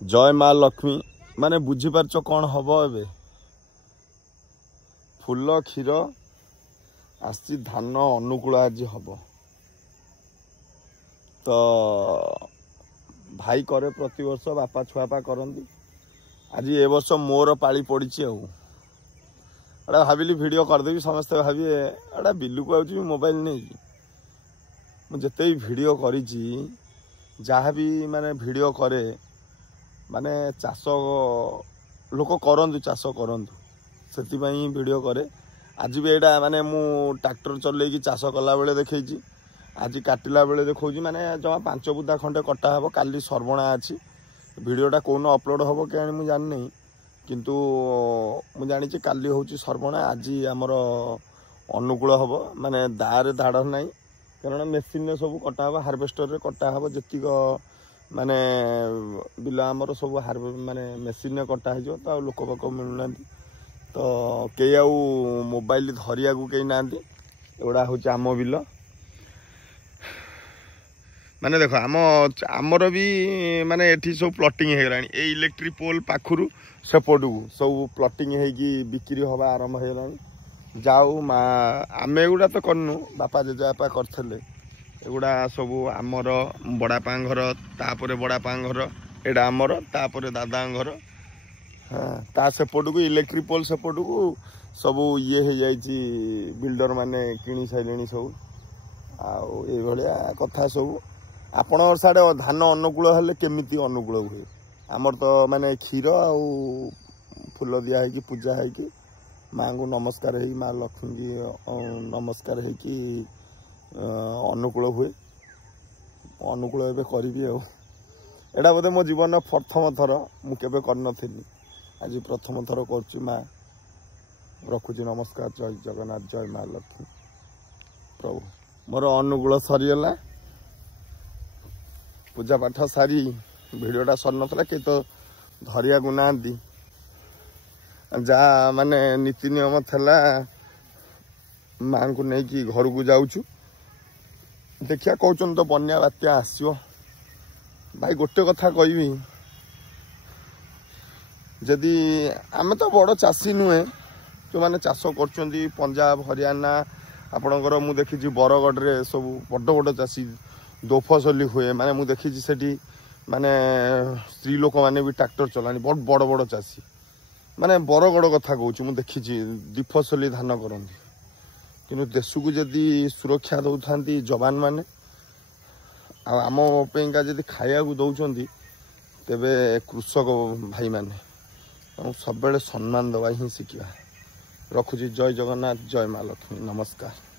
जय माँ लक्ष्मी माने बुझीपारच कौन हम ए फूल क्षीर आसी धान अनुकूल आज हम तो भाई करे प्रति वर्ष बापा छुआपा करती आज ए वर्ष मोर पाली पड़ी भाविली वीडियो करदेवी समस्ते भावे एटा बिलू को आउची मोबाइल नहीं मुझे वीडियो करी जहाँ भी माने वीडियो करे माने चाष लोक करंतु चाष करंतु से वीडियो करे आज भी एटा माने मु ट्रैक्टर चलैकी चाष कला बेले देखी आज काटिला बेले देखा माने जमा 5 बुदा खंडे कटा हम काली सर्वणा अच्छी वीडियोटा कौन अपलोड हम क्या मुझे जानी किंतु मु जानी काली हूँ सर्वणा आज आमर अनुकूल हम माने दारे धाड़ ना कारण मेसीन सब कटा हम हार्वेस्टर कटा हम जी माने बिल आमर सब माने मेसीन कटा हो तो लोक पाक मिलूना तो कई आउ मोबाइल धरिया को कई ना एगुड़ा हूँ आम बिल माने देखो आमर भी माने एठी सब प्लटिंग हो गलानी ए इलेक्ट्रिक पोल पाखुरु सेपट को सब प्लटिंग होगी बिक्री हवा आरंभ हो गलानी जाऊ मा आमे एगुड़ा तो करनु बापा जेजेबापा करथले एगुड़ा सब आमर बड़ापा घर तापर बड़ापा घर एटा आमर तापर दादा घर हाँ ता सेपट को इलेक्ट्रिक पोल सेपट को सब ये हो जाइए बिल्डर माने किणी सारे सब आउ ये कथा सब आपण साढ़े धान अनुकूल हेले केमिति अनुकूल हुए आमर तो माने क्षीर आउ फूल दिया है कि पूजा है कि माँ को नमस्कार है माँ लक्ष्मी की नमस्कार है कि अनुकूल हुए अनुकूल एवं करी एटा बोधे मो जीवन प्रथम थर मुझे कर आज प्रथम थर कर माँ रखुची नमस्कार जय जगन्नाथ जय माँ लक्ष्मी प्रभु मोर अनुकूल सरीगला पूजा पाठ सारी भिडटा सर नाला कि तो धरिया को ना जहाँ माने नीति नियम थला माँ को लेकिन घर को जाऊँ देखिया कहते तो बन्या बात्या आसो भाई गोटे कथा कहबी जदि आम तो बड़ चाषी नुहे जो मैंने चाष कर पंजाब हरियाणा आपणकर मु देखी बरगढ़ सब बड़ बड़ चाषी दो फसली हुए माने मु देखी सेठी माने स्त्री लोक माने भी ट्रैक्टर चलानी बहुत बड़ बड़ चाषी माने बरगढ़ कथा कहूँ मुझे देखी दिफसली धान करती कि देश को जदि सुरक्षा दौरान जवान मैंने आमका जदि खाया दौरान तेबे कृषक भाई मैंने सब सम्मान दवा ही शिखा रखुची जय जगन्नाथ जय माँ लक्ष्मी नमस्कार।